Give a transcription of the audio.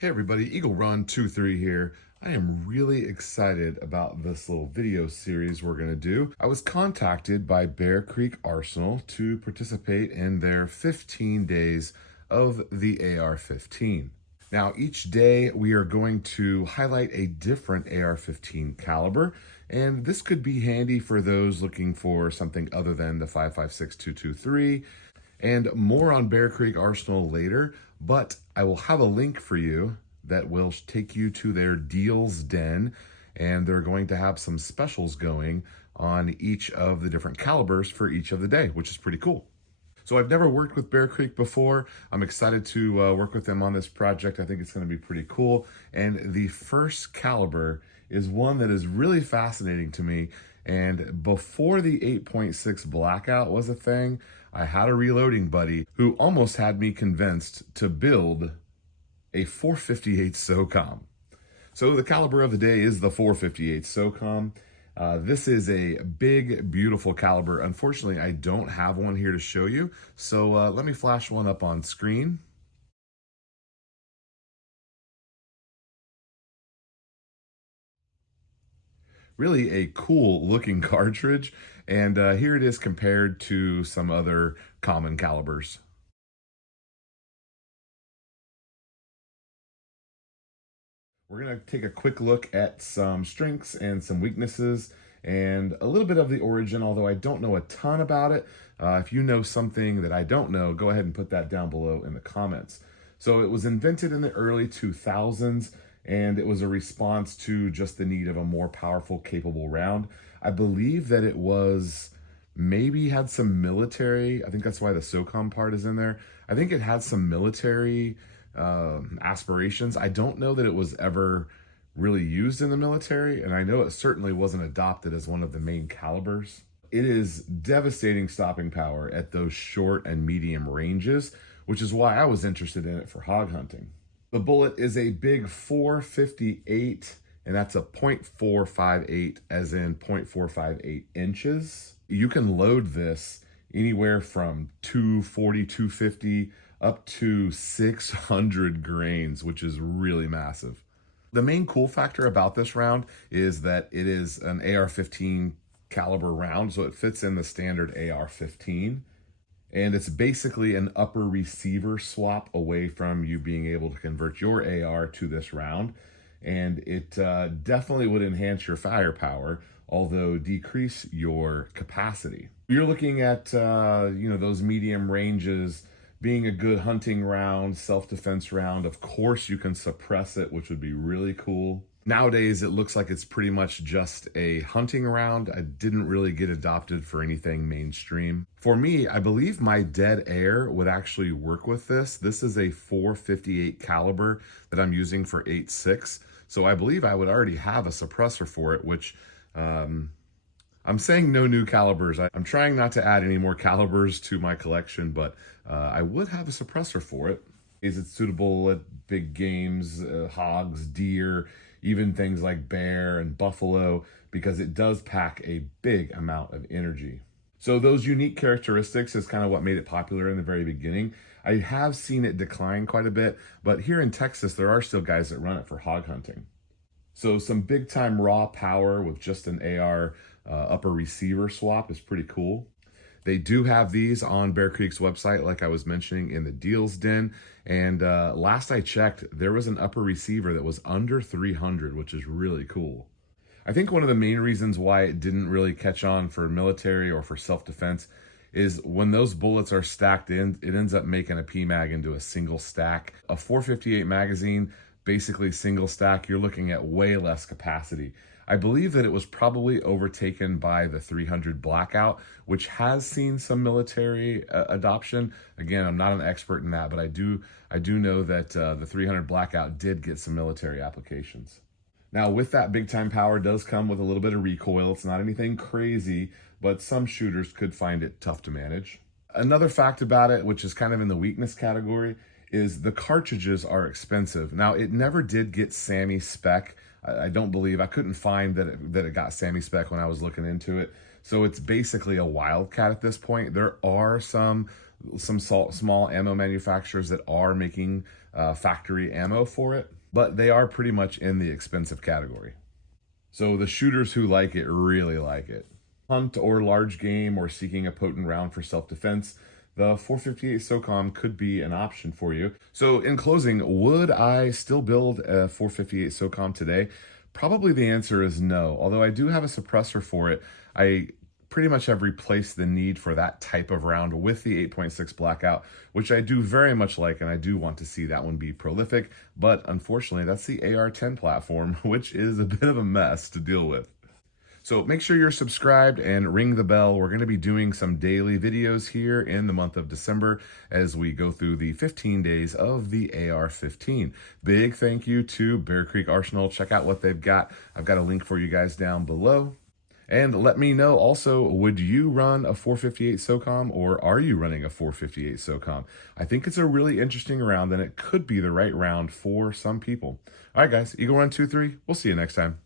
Hey everybody, Eagle Run 23 here. I am really excited about this little video series we're going to do. I was contacted by Bear Creek Arsenal to participate in their 15 days of the AR-15. Now, each day we are going to highlight a different AR-15 caliber, and this could be handy for those looking for something other than the 5.56 and more on Bear Creek Arsenal later, but I will have a link for you that will take you to their deals den, and they're going to have some specials going on each of the different calibers for each of the day, which is pretty cool. So I've never worked with Bear Creek before. I'm excited to work with them on this project. I think it's going to be pretty cool. And the first caliber is one that is really fascinating to me. And before the 8.6 blackout was a thing, I had a reloading buddy who almost had me convinced to build a 458 Socom. So the caliber of the day is the 458 Socom. This is a big, beautiful caliber. Unfortunately, I don't have one here to show you. So let me flash one up on screen. Really a cool looking cartridge. And here it is compared to some other common calibers. We're going to take a quick look at some strengths and some weaknesses and a little bit of the origin, although I don't know a ton about it. If you know something that I don't know, go ahead and put that down below in the comments. So it was invented in the early 2000s, and it was a response to just the need of a more powerful, capable round. I believe that it was maybe had some military, I think that's why the SOCOM part is in there. I think it had some military aspirations. I don't know that it was ever really used in the military, and I know it certainly wasn't adopted as one of the main calibers. It is devastating stopping power at those short and medium ranges, which is why I was interested in it for hog hunting. The bullet is a big 458, and that's a .458, as in 0.458 inches. You can load this anywhere from 240, 250 up to 600 grains, which is really massive. The main cool factor about this round is that it is an AR-15 caliber round, so it fits in the standard AR-15. And it's basically an upper receiver swap away from you being able to convert your AR to this round. And it definitely would enhance your firepower, although decrease your capacity. You're looking at those medium ranges being a good hunting round, self-defense round. Of course, you can suppress it, which would be really cool. Nowadays, it looks like it's pretty much just a hunting round. I didn't really get adopted for anything mainstream. For me, I believe my dead air would actually work with this. This is a 458 caliber that I'm using for 8.6. So I believe I would already have a suppressor for it, which I'm saying no new calibers. I'm trying not to add any more calibers to my collection, but I would have a suppressor for it. Is it suitable at big games, hogs, deer, even things like bear and buffalo, because it does pack a big amount of energy. So those unique characteristics is kind of what made it popular in the very beginning. I have seen it decline quite a bit, but here in Texas, there are still guys that run it for hog hunting. So some big time raw power with just an AR upper receiver swap is pretty cool. They do have these on Bear Creek's website, like I was mentioning, in the deals den. And last I checked, there was an upper receiver that was under 300, which is really cool. I think one of the main reasons why it didn't really catch on for military or for self-defense is when those bullets are stacked in, it ends up making a PMag into a single stack. A 458 magazine, basically single stack, you're looking at way less capacity. I believe that it was probably overtaken by the 300 blackout, which has seen some military adoption. Again, I'm not an expert in that, but I do know that the 300 blackout did get some military applications. Now, with that big time power does come with a little bit of recoil. It's not anything crazy, but some shooters could find it tough to manage. Another fact about it, which is kind of in the weakness category, is the cartridges are expensive. Now, it never did get SAMI spec. I don't believe, I couldn't find that it got SAMI spec when I was looking into it. So it's basically a wildcat at this point. There are some small ammo manufacturers that are making factory ammo for it, but they are pretty much in the expensive category. So the shooters who like it really like it. Hunt or large game or seeking a potent round for self-defense, the 458 Socom could be an option for you. So in closing, would I still build a 458 Socom today? Probably the answer is no. Although I do have a suppressor for it, I pretty much have replaced the need for that type of round with the 8.6 Blackout, which I do very much like, and I do want to see that one be prolific. But unfortunately, that's the AR-10 platform, which is a bit of a mess to deal with. So make sure you're subscribed and ring the bell. We're going to be doing some daily videos here in the month of December as we go through the 15 days of the AR-15. Big thank you to Bear Creek Arsenal. Check out what they've got. I've got a link for you guys down below. And let me know also, would you run a 458 Socom, or are you running a 458 Socom? I think it's a really interesting round, and it could be the right round for some people. All right, guys, Eagle 1, 2, 3. We'll see you next time.